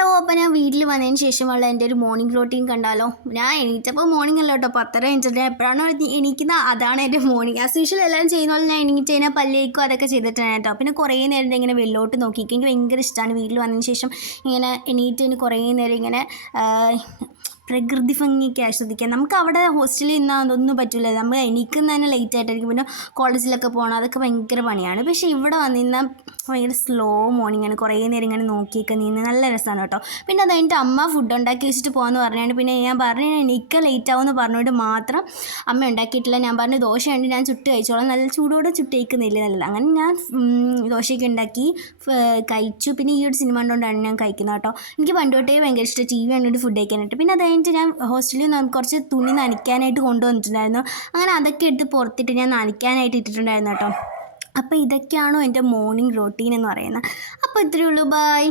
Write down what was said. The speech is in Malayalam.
ഹലോ, അപ്പോൾ ഞാൻ വീട്ടിൽ വന്നതിന് ശേഷമുള്ള എൻ്റെ ഒരു മോർണിംഗ് റൂട്ടീൻ കണ്ടാലോ. ഞാൻ എണീറ്റപ്പോൾ മോർണിംഗ് അല്ല കേട്ടോ, 10:30 കഴിഞ്ഞിട്ട് എപ്പോഴാണോ എണീക്കുന്നത് അതാണ് എൻ്റെ മോർണിംഗ്. ആസ് യൂഷ്വൽ എല്ലാവരും ചെയ്യുന്ന പോലെ ഞാൻ എണീറ്റ് കഴിഞ്ഞാൽ പല്ലേക്കും അതൊക്കെ ചെയ്തിട്ടാണ് കേട്ടോ. പിന്നെ കുറേ നേരം ഇങ്ങനെ വെള്ളോട്ട് നോക്കിയിരിക്കും. എനിക്ക് ഭയങ്കര ഇഷ്ടമാണ് വീട്ടിൽ വന്നതിന് ശേഷം ഇങ്ങനെ എണീറ്റ് കുറേ നേരം ഇങ്ങനെ പ്രകൃതി ഭംഗിയൊക്കെ ആസ്വദിക്കാം. നമുക്ക് അവിടെ ഹോസ്റ്റലിൽ നിന്നാൽ അതൊന്നും പറ്റില്ല. നമ്മൾ എണീക്കുന്ന തന്നെ ലേറ്റ് ആയിട്ടായിരിക്കും. പിന്നെ കോളേജിലൊക്കെ പോകണം, അതൊക്കെ ഭയങ്കര പണിയാണ്. പക്ഷേ ഇവിടെ വന്നിരുന്നാൽ ഭയങ്കര സ്ലോ മോർണിംഗ് ആണ്. കുറേ നേരം ഇങ്ങനെ നോക്കിയൊക്കെ നിന്ന് നല്ല രസമാണ് കേട്ടോ. പിന്നെ അത് കഴിഞ്ഞിട്ട് അമ്മ ഫുഡ് ഉണ്ടാക്കി വെച്ചിട്ട് പോകാമെന്ന് പറഞ്ഞാണ്. പിന്നെ ഞാൻ പറഞ്ഞു എനിക്ക് ലേറ്റ് ആവുമെന്ന് പറഞ്ഞുകൊണ്ട് മാത്രം അമ്മ ഉണ്ടാക്കിയിട്ടില്ല. ഞാൻ പറഞ്ഞു ദോശയുണ്ട്, ഞാൻ ചുട്ട് കഴിച്ചോളാം, നല്ല ചൂടോടെ ചുട്ട് കഴിക്കുന്നില്ല നല്ലത്. അങ്ങനെ ഞാൻ ദോശയൊക്കെ ഉണ്ടാക്കി കഴിച്ചു. പിന്നെ ഈ ഒരു സിനിമ കണ്ടുകൊണ്ടാണ് ഞാൻ കഴിക്കുന്നത് കേട്ടോ. എനിക്ക് പണ്ട് തൊട്ടേ ഭയങ്കര ഇഷ്ടം TV കണ്ടിട്ട് ഫുഡ് കഴിക്കാനായിട്ട്. പിന്നെ അത് കഴിഞ്ഞിട്ട് ഞാൻ ഹോസ്റ്റലിൽ കുറച്ച് തുണി നനയ്ക്കാനായിട്ട് കൊണ്ടുവന്നിട്ടുണ്ടായിരുന്നു. അങ്ങനെ അതൊക്കെ എടുത്ത് പുറത്തിട്ട് ഞാൻ നനയ്ക്കാനായിട്ട് ഇട്ടിട്ടുണ്ടായിരുന്നു കേട്ടോ. അപ്പോൾ ഇതൊക്കെയാണോ എൻ്റെ മോർണിംഗ് റൂട്ടീൻ എന്ന് പറയുന്നത്. അപ്പോൾ ഇത്രയേ ഉള്ളൂ. ബൈ.